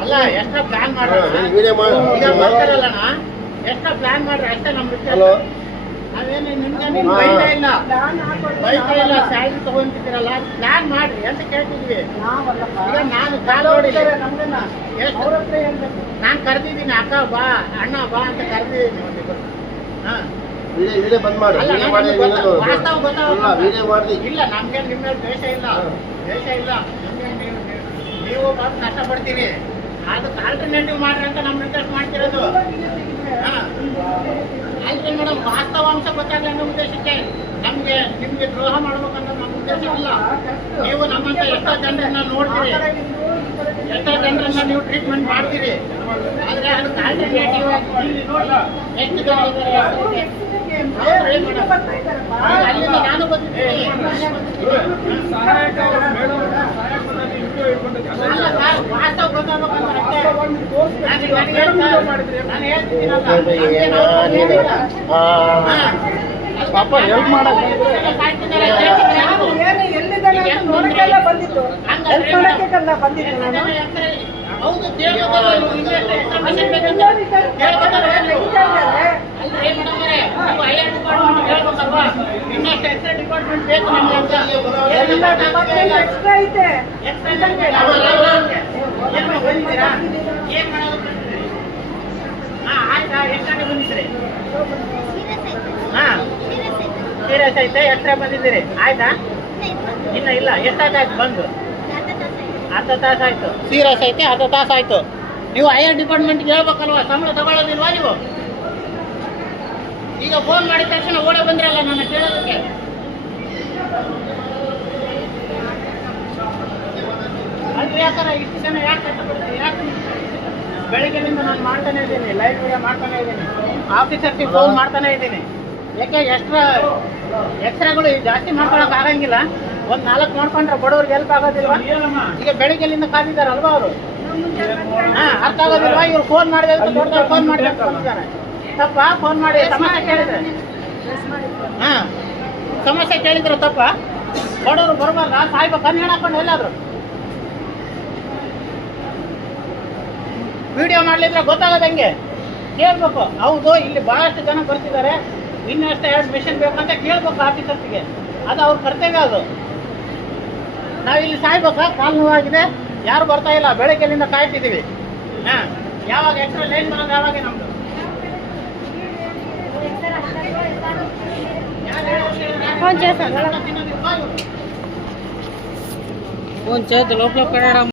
ಅಲ್ಲ extra plan ಮಾಡ್ರಿ ಈಗ ಬರ್ತಾರಲ್ಲಣ್ಣ ಎಕ್ಸ್ಟ್ರಾ ಪ್ಲಾನ್ ಮಾಡ್ರಿ ಅಷ್ಟೇ ನಮ್ ವಿಚಾರ ನಾವೇನು ನಿಮ್ಗೆ ಬೈತಾ ಇಲ್ಲ ಸ್ಯಾಲ್ರಿ ತಗೊಂತಿದ್ದೀರಲ್ಲ ಪ್ಲಾನ್ ಮಾಡ್ರಿ ಅಂತ ಕೇಳ್ತಿದ್ವಿ ಈಗ ನಾನು ಕಾಲ್ ನೋಡಿ ನಾನು ಕರೆದಿದ್ದೀನಿ ಅಕ್ಕ ಬಾ ಅಣ್ಣ ಬಾ ಅಂತ ಕರೆದಿದ್ದೀನಿ ವಾಸ್ತವ ಗೊತ್ತಾಗ ಇಲ್ಲ ನಮ್ಗೆ ನಿಮ್ಮ ಮೇಲೆ ದ್ವೇಷ ಇಲ್ಲ ನೀವು ಪಾಪ ಕಷ್ಟಪಡ್ತೀವಿ ಅದಕ್ಕೆ ಆಲ್ಟರ್ನೇಟಿವ್ ಮಾಡ್ರಿ ಅಂತ ನಮ್ ರಿಕ್ವೆಸ್ಟ್ ಮಾಡ್ತಿರೋದು ಅಲ್ರಿ ಮೇಡಮ್ ವಾಸ್ತವಾಂಶ ಗೊತ್ತಾಗಲಿ ಅನ್ನೋ ಉದ್ದೇಶಕ್ಕೆ ನಿಮ್ಗೆ ದ್ರೋಹ ಮಾಡ್ಬೇಕನ್ನೋ ನಮ್ಮ ಉದ್ದೇಶ ಇಲ್ಲ ನೀವು ನಮ್ಮಂತ ಎಷ್ಟೋ ಜನರನ್ನ ನೋಡ್ತೀರಿ ಎಷ್ಟೋ ಜನರನ್ನ ನೀವು ಟ್ರೀಟ್ಮೆಂಟ್ ಮಾಡ್ತೀರಿ ಆದ್ರೆ ಅದಕ್ಕೆ ಆಲ್ಟರ್ನೇಟಿವ್ ಆಗಿ ನೋಡಿ ಎಷ್ಟು ಜನ ಇದ್ದಾರೆ ಅಲ್ಲಿಂದ ನಾನು ಬಂದಿದ್ದೀನಿ ವಾಸ್ತವ ಗೊತ್ತಾಗಬೇಕಂದ್ರೆ ನಾನು ಹೇಳ್ತಿದ್ದೀನಲ್ಲ ಪಾಪ ಹೆಲ್ಪ್ ಮಾಡಕ್ಕೆ ಹೌದು ಹೇಳ್ಬೇಕಲ್ವಾ ಇನ್ನಷ್ಟು ಎಕ್ಸ್ಟ್ರಾ ಡಿಪಾರ್ಟ್ಮೆಂಟ್ ಬೇಕು ಬಂದಿದ್ದೀರಾ ಏನ್ ಮಾಡೋದು ಆಯ್ತಾ ಎಕ್ಸ್ಟ್ರಾ ಬಂದಿದ್ದೀರಿ ಸೀರಿಯಸ್ ಐತೆ ಎಕ್ಸ್ಟ್ರಾ ಬಂದಿದ್ದೀರಿ ಆಯ್ತಾ ಇಲ್ಲ ಎಷ್ಟಾಯ್ತು ಬಂದು ಅರ್ಧ ತಾಸು ಆಯ್ತು ಸೀರಿಯಸ್ ಐತೆ ಅರ್ಧ ತಾಸು ಆಯ್ತು ನೀವು ಹೈಯರ್ ಡಿಪಾರ್ಟ್ಮೆಂಟ್ಗೆ ಹೇಳ್ಬೇಕಲ್ವಾ ಸಂಬಳ ತಗೊಳ್ಳೋದಿಲ್ವಾ ನೀವು ಈಗ ಫೋನ್ ಮಾಡಿದ ತಕ್ಷಣ ಓಡೇ ಬಂದ್ರಲ್ಲ ನನ್ನ ಕೇಳೋದಕ್ಕೆ ಅಲ್ಲಿ ಯಾಕಂದ್ರೆ ಇಷ್ಟು ಜನ ಯಾಕೆ ಕಷ್ಟಪಡ್ತೀವಿ ಯಾಕೆ ಬೆಳಗ್ಗೆಯಿಂದ ನಾನು ಮಾಡ್ತಾನೆ ಇದ್ದೀನಿ ಲೈವ್ ವಿಡಿಯೋ ಮಾಡ್ತಾನೆ ಇದ್ದೀನಿ ಆಫೀಸರ್ಗೆ ಫೋನ್ ಮಾಡ್ತಾನೆ ಇದ್ದೀನಿ ಯಾಕೆ ಎಕ್ಸ್ರೇಗಳು ಜಾಸ್ತಿ ಮಾಡ್ಕೊಳಕ್ ಆಗಂಗಿಲ್ಲ ಒಂದ್ 4 ಮಾಡ್ಕೊಂಡ್ರೆ ಬಡವ್ರಿಗೆ ಹೆಲ್ಪ್ ಆಗೋದಿಲ್ವಾ ಈಗ ಬೆಳಗ್ಗೆಲಿಂದ ಕಾದಿದ್ದಾರಲ್ವಾ ಅವರು ಅರ್ಥ ಆಗೋದಿಲ್ವಾ ಇವ್ರು ಫೋನ್ ಮಾಡಿದ್ರೆ ದೊಡ್ಡ ಫೋನ್ ಮಾಡಿ ಬಂದಿದ್ದಾರೆ ತಪ್ಪ ಫೋನ್ ಮಾಡಿ ಸಮಸ್ಯೆ ಕೇಳಿದ್ರೆ ಸಮಸ್ಯೆ ಕೇಳಿದ್ರು ತಪ್ಪ ಬಡವರು ಬರಬಾರ್ದ ಸಾಯ್ಬೇಕು ಕಣ್ಣು ಹಾಕೊಂಡು ಎಲ್ಲಾದ್ರು ವಿಡಿಯೋ ಮಾಡ್ಲಿದ್ರೆ ಗೊತ್ತಾಗದಂಗೆ ಕೇಳ್ಬೇಕು ಹೌದು ಇಲ್ಲಿ ಬಹಳಷ್ಟು ಜನ ಬರ್ತಿದ್ದಾರೆ ಇನ್ನಷ್ಟು 2 ಮಿಷನ್ ಬೇಕಂತ ಕೇಳ್ಬೇಕು ಆಫೀಸರ್ಸ್ಗೆ ಅದು ಅವ್ರ ಕರ್ತವ್ಯ ಅದು ನಾವಿಲ್ಲಿ ಸಾಯ್ಬೇಕಾ ಕಾಲು ನೋವಾಗಿದೆ ಯಾರು ಬರ್ತಾ ಇಲ್ಲ ಬೆಳಗ್ಗೆಲಿಂದ ಕಾಯ್ತಿದ್ದೀವಿ ಯಾವಾಗ ಎಕ್ಸ್ಟ್ರಾ ಲೈನ್ ಬರೋದು ಯಾವಾಗ ನಮ್ದು ఫోన్ చేద్దు లోపల పెట్టడం